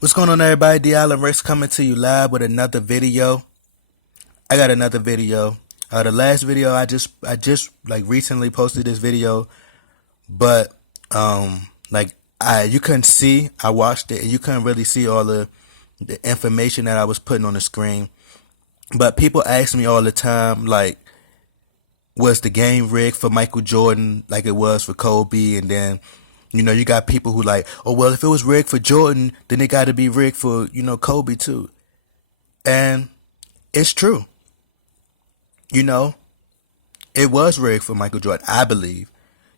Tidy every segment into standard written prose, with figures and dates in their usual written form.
What's going on, everybody? D. Allen Rex coming to you live with another video. I got another video. The last video I just like recently posted this video, but you couldn't see. I watched it and you couldn't really see all the information that I was putting on the screen. But people ask me all the time, like, was the game rigged for Michael Jordan like it was for Kobe? And then, you got people who like, oh, well, if it was rigged for Jordan, then it got to be rigged for, Kobe too. And it's true. You know, it was rigged for Michael Jordan, I believe.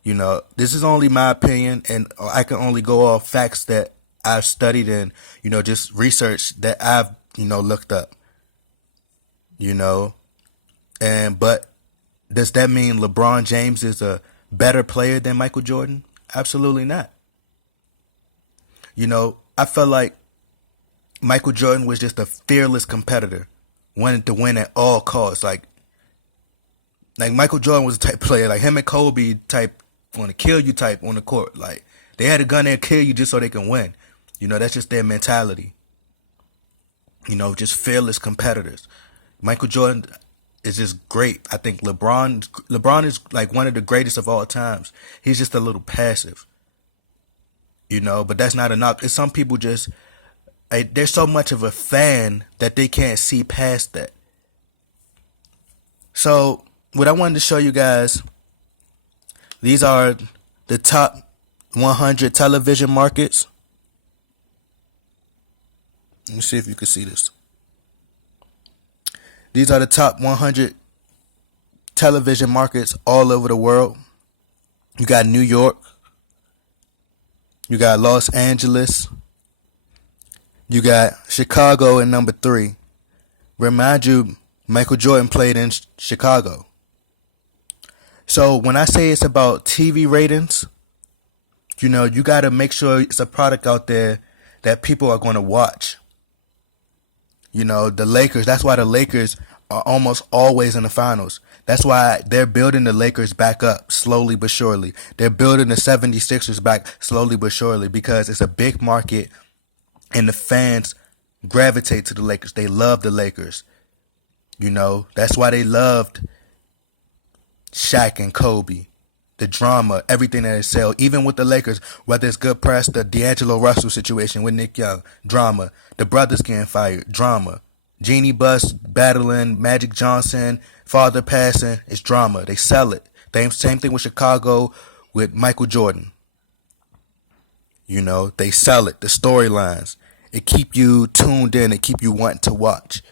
This is only my opinion, and I can only go off facts that I've studied and, just research that I've, looked up. You know, but does that mean LeBron James is a better player than Michael Jordan? Absolutely not. I felt like Michael Jordan was just a fearless competitor, wanted to win at all costs. Like Michael Jordan was the type player, like him and Kobe type, want to kill you type on the court. Like they had a gun there to kill you just so they can win. That's just their mentality. Just fearless competitors. Michael Jordan is just great. I think LeBron is like one of the greatest of all times. He's just a little passive. But that's not enough. It's some people just they're so much of a fan that they can't see past that. So what I wanted to show you guys, these are the top 100 television markets. Let me see if you can see this. These are the top 100 television markets all over the world. You got New York. You got Los Angeles. You got Chicago in number 3. Remind you, Michael Jordan played in Chicago. So when I say it's about TV ratings, you got to make sure it's a product out there that people are going to watch. The Lakers, that's why the Lakers are almost always in the finals. That's why they're building the Lakers back up slowly but surely. They're building the 76ers back slowly but surely because it's a big market and the fans gravitate to the Lakers. They love the Lakers. That's why they loved Shaq and Kobe. The drama, everything that is sell, even with the Lakers, whether it's good press, the D'Angelo Russell situation with Nick Young, drama. The brothers getting fired, drama. Jeannie Buss battling Magic Johnson, father passing, it's drama. They sell it. Same thing with Chicago with Michael Jordan. They sell it. The storylines. It keep you tuned in. It keep you wanting to watch.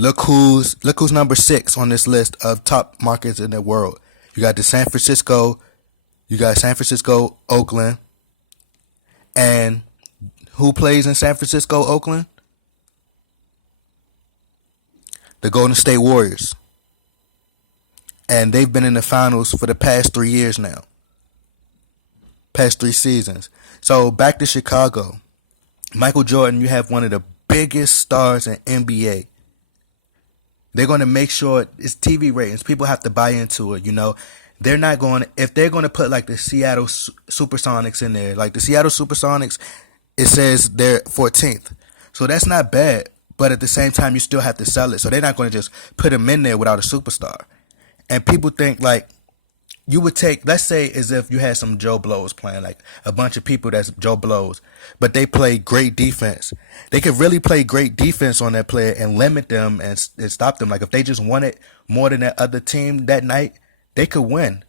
Look who's number 6 on this list of top markets in the world. You got San Francisco, Oakland, and who plays in San Francisco, Oakland? The Golden State Warriors. And they've been in the finals for the past 3 years now. Past 3 seasons. So back to Chicago. Michael Jordan, you have one of the biggest stars in NBA. They're going to make sure it's TV ratings. People have to buy into it, They're not going to, if they're going to put like the Seattle Supersonics in there, like the Seattle Supersonics, it says they're 14th. So that's not bad, but at the same time, you still have to sell it. So they're not going to just put them in there without a superstar. And people think like, you would take, let's say as if you had some Joe Blows playing, like a bunch of people that's Joe Blows, but they play great defense. They could really play great defense on that player and limit them and stop them. Like if they just wanted more than that other team that night, they could win.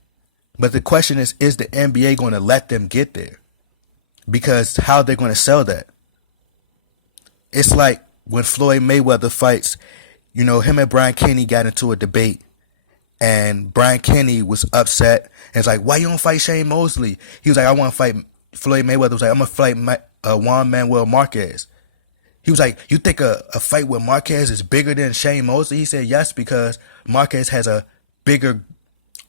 But the question is the NBA going to let them get there? Because how they're going to sell that? It's like when Floyd Mayweather fights, him and Brian Kenny got into a debate. And Brian Kenny was upset. And it's like, why you don't fight Shane Mosley? He was like, I want to fight Floyd Mayweather. Was like, I'm going to fight Juan Manuel Marquez. He was like, you think a fight with Marquez is bigger than Shane Mosley? He said yes, because Marquez has a bigger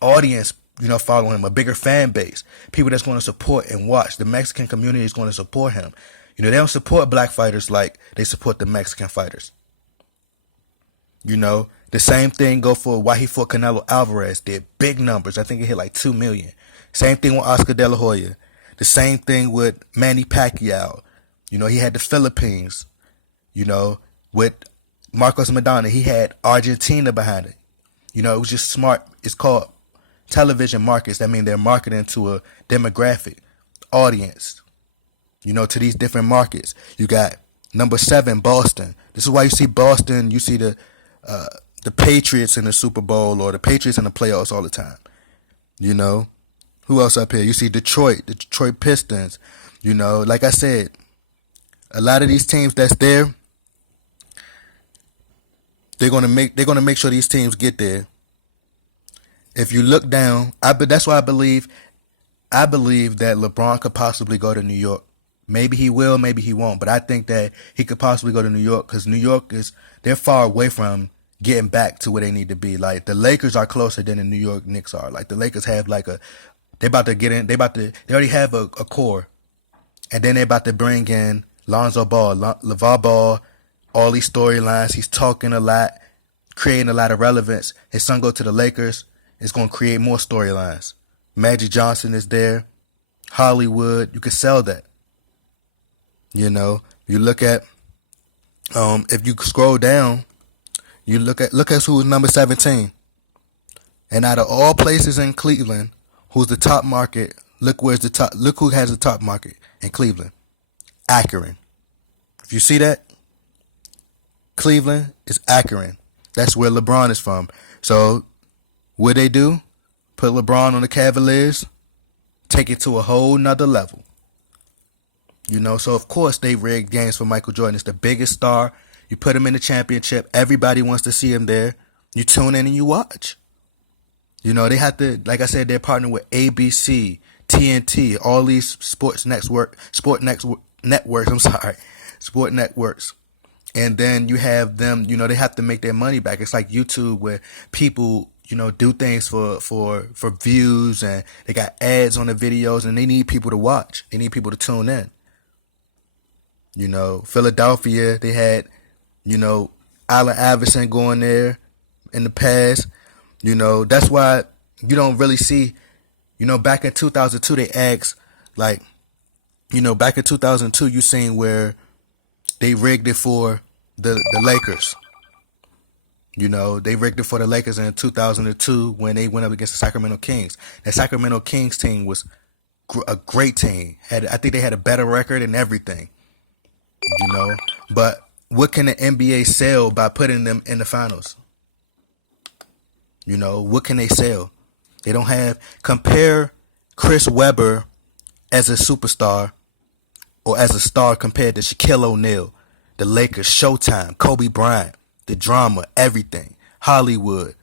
audience, following him, a bigger fan base. People that's going to support and watch. The Mexican community is going to support him. They don't support black fighters like they support the Mexican fighters. The same thing go for why he fought Canelo Alvarez. Did big numbers. I think it hit like 2 million. Same thing with Oscar De La Hoya. The same thing with Manny Pacquiao. You know, he had the Philippines. You know, with Marcos Madonna, he had Argentina behind it. You know, it was just smart. It's called television markets. That means they're marketing to a demographic audience, you know, to these different markets. You got number 7, Boston. This is why you see Boston, you see the Patriots in the Super Bowl or the Patriots in the playoffs all the time. You know, who else up here? You see Detroit, the Detroit Pistons. You know, like I said, a lot of these teams that's there, they're gonna make sure these teams get there. If you look down, that's why I believe that LeBron could possibly go to New York. Maybe he will, maybe he won't. But I think that he could possibly go to New York because New York they're far away from getting back to where they need to be. Like the Lakers are closer than the New York Knicks are. Like the Lakers have they're about to get in. They already have a core, and then they're about to bring in Lonzo Ball, LeVar Ball, all these storylines. He's talking a lot, creating a lot of relevance. His son go to the Lakers. It's going to create more storylines. Magic Johnson is there. Hollywood. You can sell that. You know, you look at, if you scroll down, you look at who's number 17. And out of all places in Cleveland, who's the top market? Look who has the top market in Cleveland. Akron. If you see that, Cleveland is Akron. That's where LeBron is from. So what they do? Put LeBron on the Cavaliers, take it to a whole nother level. You know, so of course they rigged games for Michael Jordan. It's the biggest star. You put him in the championship. Everybody wants to see him there. You tune in and you watch. You know, they have to, like I said, they're partnered with ABC, TNT, all these sport networks. And then you have them, you know, they have to make their money back. It's like YouTube where people, you know, do things for views, and they got ads on the videos, and they need people to watch. They need people to tune in. You know, Philadelphia, they had, you know, Allen Iverson going there in the past. You know, that's why you don't really see, you know, back in 2002, they asked, like, you know, back in 2002, you seen where they rigged it for the Lakers. You know, they rigged it for the Lakers in 2002 when they went up against the Sacramento Kings. That Sacramento Kings team was a great team. I think they had a better record and everything. You know, but what can the NBA sell by putting them in the finals? You know, what can they sell? They don't have. Compare Chris Webber as a superstar or as a star compared to Shaquille O'Neal, the Lakers, Showtime, Kobe Bryant, the drama, everything, Hollywood,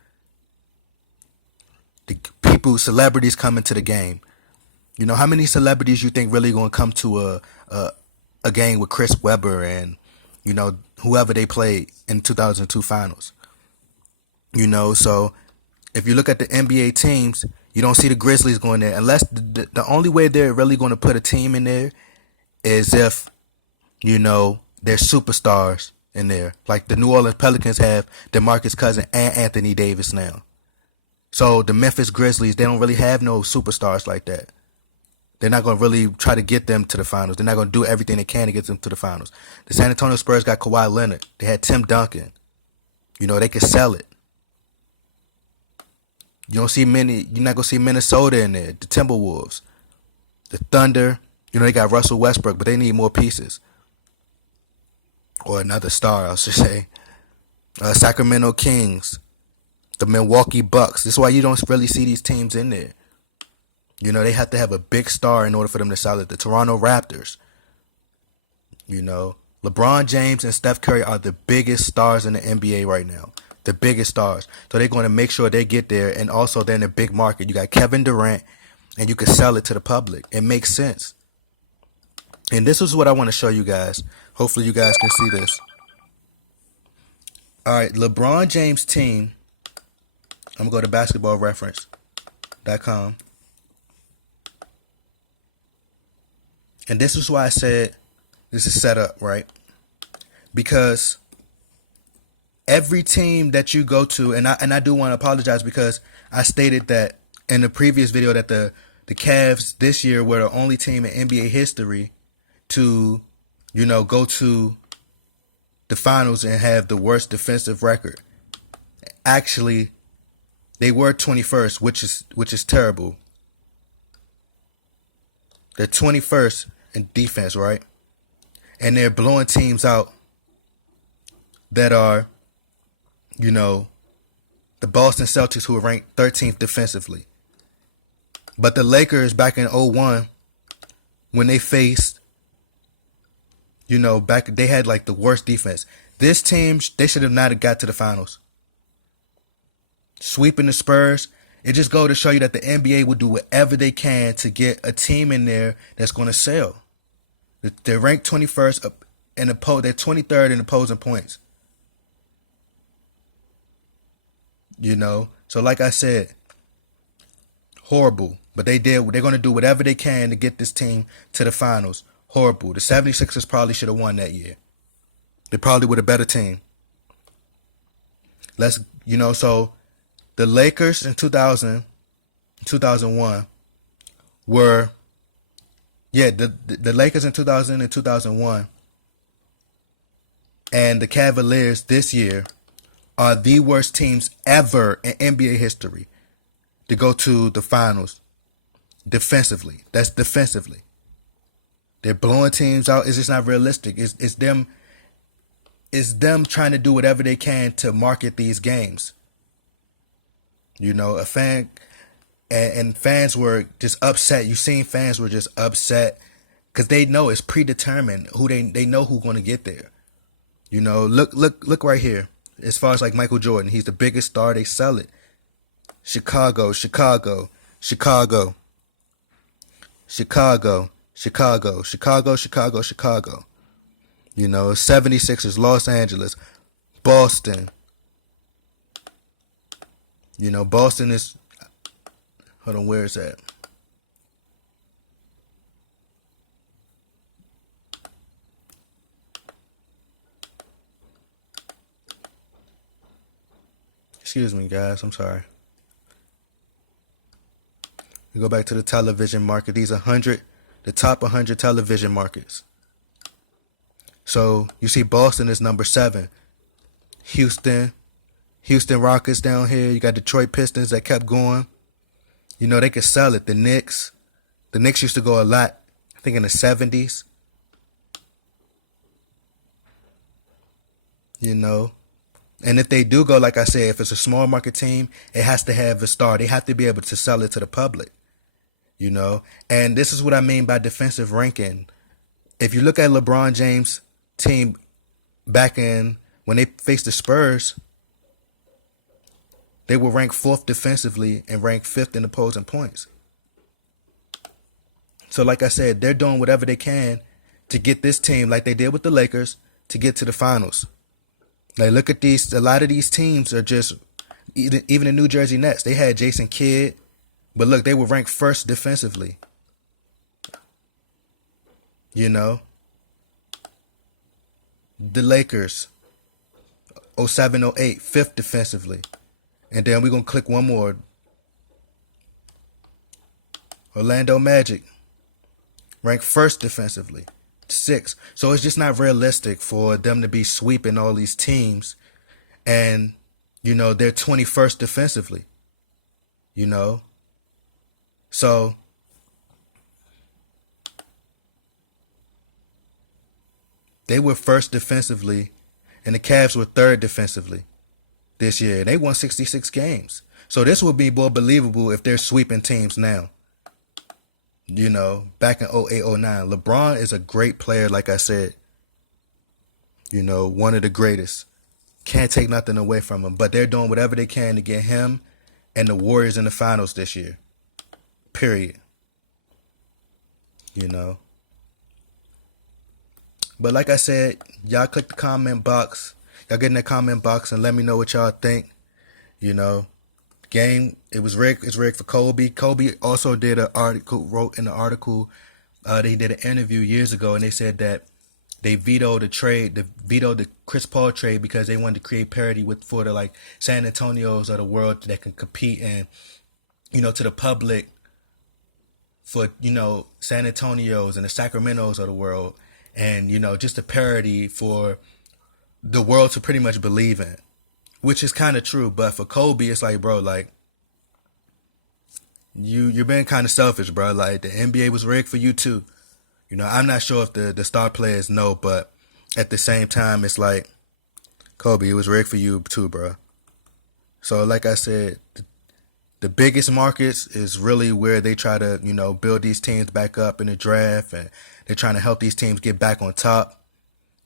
the people, celebrities coming to the game. You know, how many celebrities you think really going to come to a game with Chris Webber and, you know, whoever they played in 2002 finals? You know, so if you look at the NBA teams, you don't see the Grizzlies going there unless the only way they're really going to put a team in there is if, you know, they're superstars in there. Like the New Orleans Pelicans have DeMarcus Cousins and Anthony Davis now. So the Memphis Grizzlies, they don't really have no superstars like that. They're not going to really try to get them to the finals. They're not going to do everything they can to get them to the finals. The San Antonio Spurs got Kawhi Leonard. They had Tim Duncan. You know, they could sell it. You're not going to see Minnesota in there. The Timberwolves. The Thunder. You know, they got Russell Westbrook, but they need more pieces. Or another star, I should say. Sacramento Kings. The Milwaukee Bucks. This is why you don't really see these teams in there. You know, they have to have a big star in order for them to sell it. The Toronto Raptors. You know, LeBron James and Steph Curry are the biggest stars in the NBA right now. The biggest stars. So they're going to make sure they get there. And also they're in a big market. You got Kevin Durant, and you can sell it to the public. It makes sense. And this is what I want to show you guys. Hopefully you guys can see this. All right, LeBron James' team. I'm going to go to basketballreference.com. And this is why I said this is set up, right? Because every team that you go to, and I do want to apologize because I stated that in the previous video that the the Cavs this year were the only team in NBA history to, go to the finals and have the worst defensive record. Actually, they were 21st, which is terrible. They're 21st in defense, right? And they're blowing teams out that are, the Boston Celtics, who are ranked 13th defensively. But the Lakers back in 01, when they faced, they had like the worst defense. This team, they should have not have got to the finals. Sweeping the Spurs, it just goes to show you that the NBA will do whatever they can to get a team in there that's going to sell. They're ranked 21st and they're 23rd in opposing points. So like I said, horrible. But they're going to do whatever they can to get this team to the finals. Horrible. The 76ers probably should have won that year. They probably were a better team. So the Lakers in 2001 were, the Lakers in 2000 and 2001 and the Cavaliers this year are the worst teams ever in NBA history to go to the finals defensively. That's defensively. They're blowing teams out. It's just not realistic. It's them trying to do whatever they can to market these games. A fan and fans were just upset. You seen fans were just upset because they know it's predetermined who they know who's going to get there. Look right here. As far as like Michael Jordan, he's the biggest star. They sell it. Chicago, Chicago, Chicago, Chicago, Chicago, Chicago, Chicago, Chicago. 76ers, Los Angeles, Boston. Boston is, hold on, where is that? Excuse me, guys. I'm sorry. We go back to the television market. These are the top 100 television markets. So you see Boston is number 7. Houston Rockets down here. You got Detroit Pistons that kept going. They could sell it. The Knicks used to go a lot, I think in the 70s. And if they do go, like I said, if it's a small market team, it has to have a star. They have to be able to sell it to the public. And this is what I mean by defensive ranking. If you look at LeBron James' team back in when they faced the Spurs, they were ranked 4th defensively and ranked 5th in opposing points. So like I said, they're doing whatever they can to get this team, like they did with the Lakers, to get to the finals. Like, look at these. A lot of these teams are just, even the New Jersey Nets, they had Jason Kidd, but look, they were ranked 1st defensively. The Lakers, 07, 08, 5th defensively. And then we're going to click one more. Orlando Magic, ranked 1st defensively. 6. So it's just not realistic for them to be sweeping all these teams and, they're 21st defensively, So they were 1st defensively and the Cavs were 3rd defensively this year. They won 66 games. So this would be more believable if they're sweeping teams now. Back in 08, 09. LeBron is a great player, like I said. One of the greatest. Can't take nothing away from him. But they're doing whatever they can to get him and the Warriors in the finals this year. Period. But like I said, y'all click the comment box. Y'all get in the comment box and let me know what y'all think. Game, it was rigged. It's rigged for Kobe. Kobe also wrote in the article that he did an interview years ago, and they said that they vetoed the Chris Paul trade because they wanted to create parity for the like San Antonios of the world that can compete and to the public for, San Antonios and the Sacramentos of the world, and, just a parody for the world to pretty much believe in, which is kind of true. But for Kobe, it's like, bro, like, you're being kind of selfish, bro. Like, the NBA was rigged for you too. I'm not sure if the star players know, but at the same time, it's like, Kobe, it was rigged for you too, bro. So, like I said, the biggest markets is really where they try to, build these teams back up in the draft, and they're trying to help these teams get back on top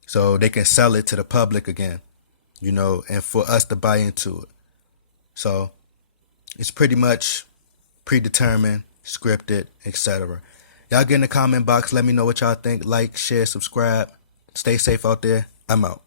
so they can sell it to the public again, and for us to buy into it. So it's pretty much predetermined, scripted, etc. Y'all get in the comment box. Let me know what y'all think. Like, share, subscribe. Stay safe out there. I'm out.